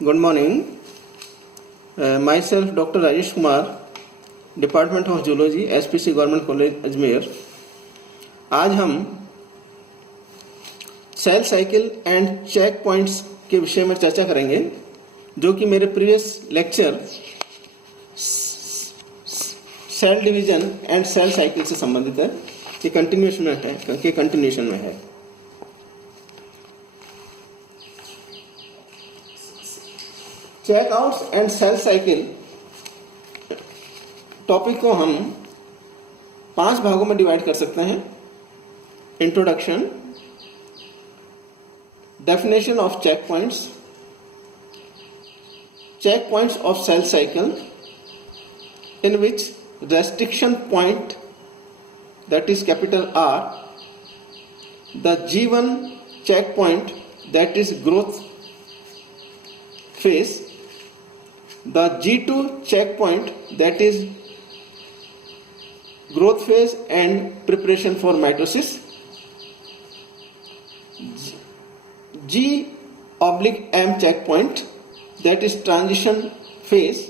Good morning. Myself Dr. Rajesh Kumar, Department of Zoology, SPC Government College Ajmer. आज हम cell cycle and check points के विषय में चर्चा करेंगे, जो कि मेरे previous lecture cell division and cell cycle से संबंधित है। ये कंटिन्यूएशन में है। Checkouts and cell cycle topic को हम 5 भागों में डिवाइड कर सकते हैं। Introduction, definition of check points of cell cycle in which restriction point, that is capital R, the G1 checkpoint, that is growth phase, the G2 checkpoint, that is growth phase and preparation for mitosis, G/M checkpoint, that is transition phase,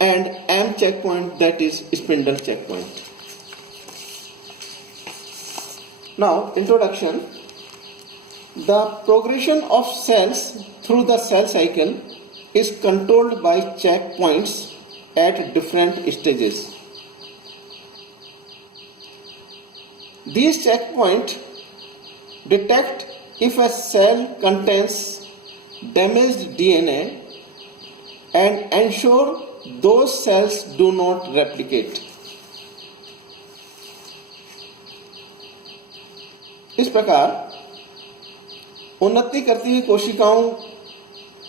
and M checkpoint, that is spindle checkpoint. Now, introduction. The progression of cells through the cell cycle is controlled by checkpoints at different stages. These checkpoints detect if a cell contains damaged DNA and ensure those cells do not replicate. इस प्रकार उन्नति करती हुई कोशिकाओं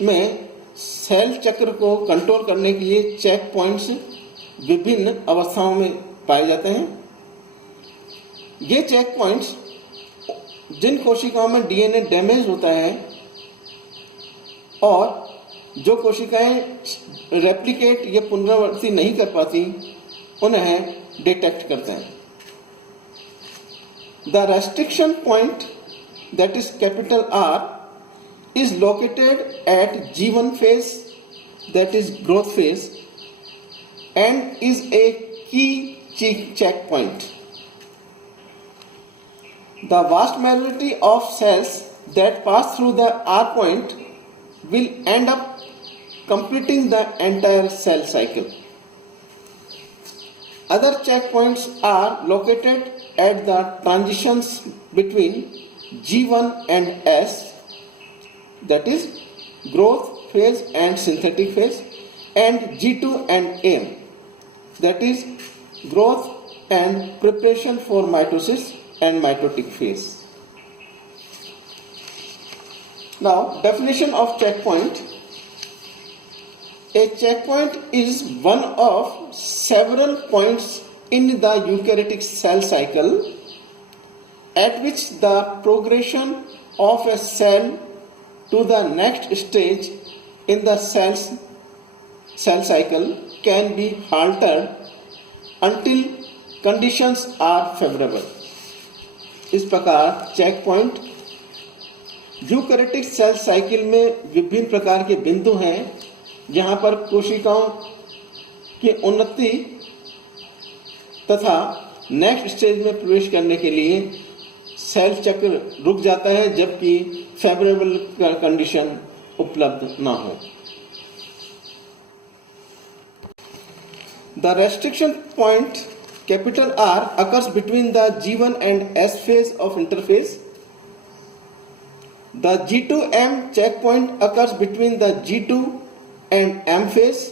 में cell चक्र को control करने के लिए चेक पॉइंट्स विभिन्न अवस्थाओं में पाए जाते हैं। ये चेक पॉइंट्स जिन कोशिकाओं में डीएनए डैमेज होता है और जो कोशिकाएं रेप्लिकेट या पुनरावृत्ति नहीं कर पाती, उन्हें डिटेक्ट करते हैं। The restriction point, that is capital R, is located at G1 phase, that is growth phase, and is a key checkpoint. The vast majority of cells that pass through the R point will end up completing the entire cell cycle. Other checkpoints are located at the transitions between G1 and S, that is growth phase and synthetic phase, and G2 and M, that is growth and preparation for mitosis and mitotic phase. Now, definition of checkpoint. A checkpoint is one of several points in the eukaryotic cell cycle at which the progression of a cell to the next stage in the cell cycle can be halted until conditions are favorable. इस प्रकार check point eukaryotic cell cycle में विभिन्न प्रकार के बिंदु हैं, जहां पर कोशिकाओं की उन्नति तथा नेक्स्ट स्टेज में प्रवेश करने के लिए सेल चक्र रुक जाता है, जबकि फेवरेबल कंडीशन उपलब्ध ना हो। The restriction point capital R occurs between the G1 and S phase of interphase. The G2M checkpoint occurs between the G2 and M phase.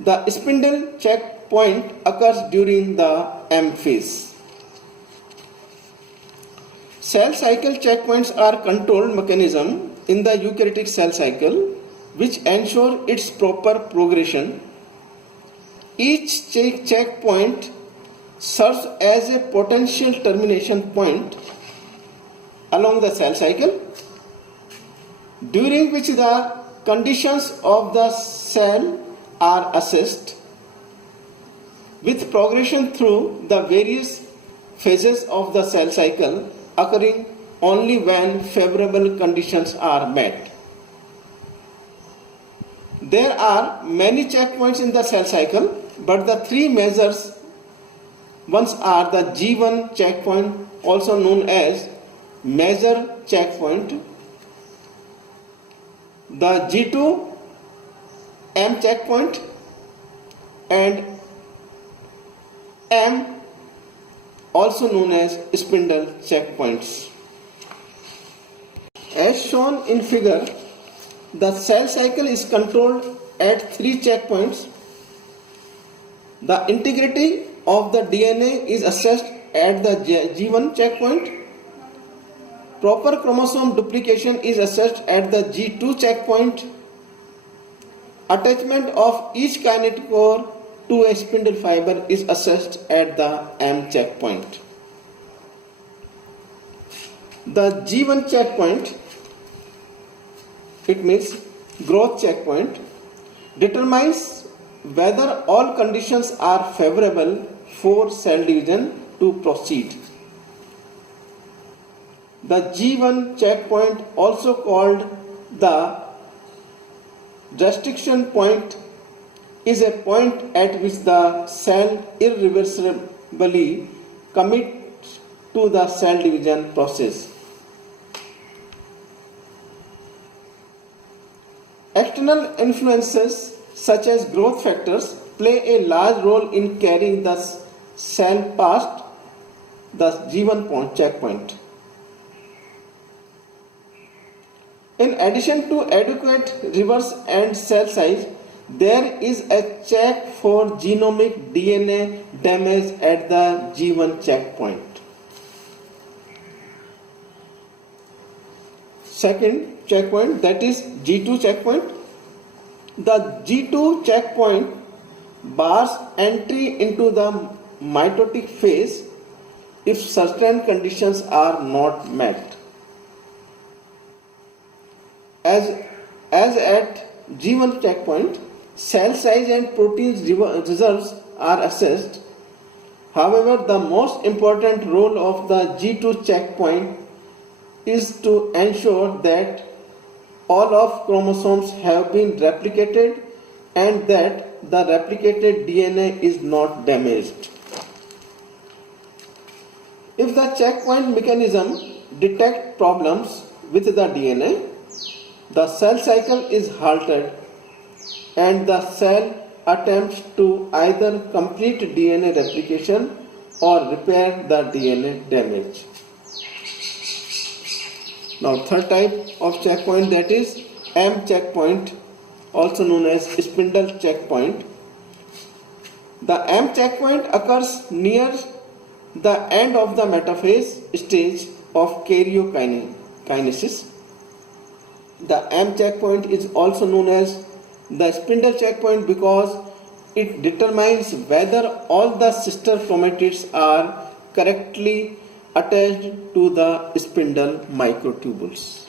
The spindle checkpoint occurs during the M phase. Cell cycle checkpoints are controlled mechanism in the eukaryotic cell cycle which ensure its proper progression. Each checkpoint serves as a potential termination point along the cell cycle, during which the conditions of the cell are assessed with progression through the various phases of the cell cycle occurring only when favorable conditions are met. There are many checkpoints in the cell cycle, but the three major ones are the G1 checkpoint, also known as major checkpoint, the G2 M checkpoint, and M, also known as spindle checkpoints. As shown in figure, the cell cycle is controlled at three checkpoints. The integrity of the DNA is assessed at the G1 checkpoint. Proper chromosome duplication is assessed at the G2 checkpoint. Attachment of each kinetochore to a spindle fiber is assessed at the M checkpoint. The G1 checkpoint, it means growth checkpoint, determines whether all conditions are favorable for cell division to proceed. The G1 checkpoint, also called the restriction point, is a point at which the cell irreversibly commits to the cell division process. External influences such as growth factors play a large role in carrying the cell past the G1 checkpoint. In addition to adequate reverse and cell size, there is a check for genomic DNA damage at the G1 checkpoint. Second checkpoint, that is G2 checkpoint. The G2 checkpoint bars entry into the mitotic phase if certain conditions are not met. As at G1 checkpoint, cell size and protein reserves are assessed. However, the most important role of the G2 checkpoint is to ensure that all of chromosomes have been replicated and that the replicated DNA is not damaged. If the checkpoint mechanism detects problems with the DNA, the cell cycle is halted and the cell attempts to either complete DNA replication or repair the DNA damage. Now, third type of checkpoint, that is M checkpoint, also known as spindle checkpoint. The M checkpoint occurs near the end of the metaphase stage of karyokinesis. The M checkpoint is also known as the spindle checkpoint because it determines whether all the sister chromatids are correctly attached to the spindle microtubules.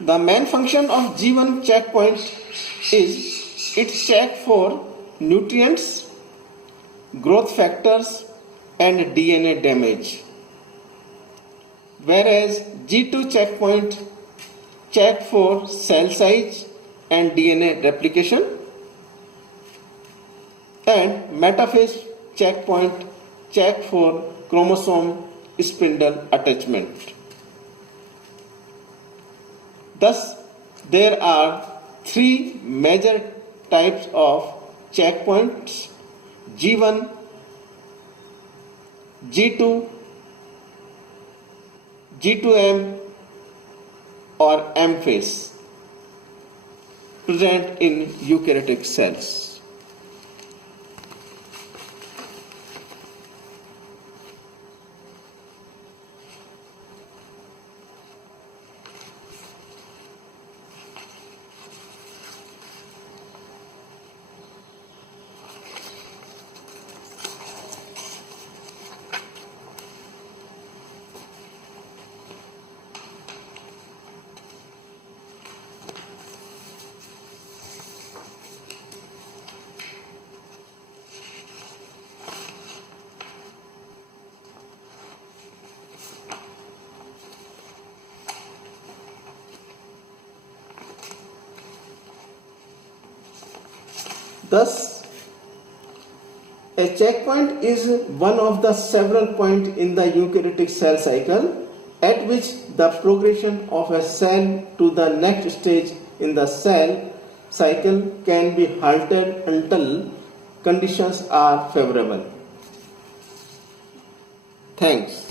The main function of G1 checkpoint is it checks for nutrients, growth factors, and DNA damage, whereas G2 checkpoint check for cell size and DNA replication, and metaphase checkpoint check for chromosome spindle attachment. Thus, there are three major types of checkpoints: G1, G2, G2M or M phase present in eukaryotic cells. Thus, a checkpoint is one of the several points in the eukaryotic cell cycle at which the progression of a cell to the next stage in the cell cycle can be halted until conditions are favorable. Thanks.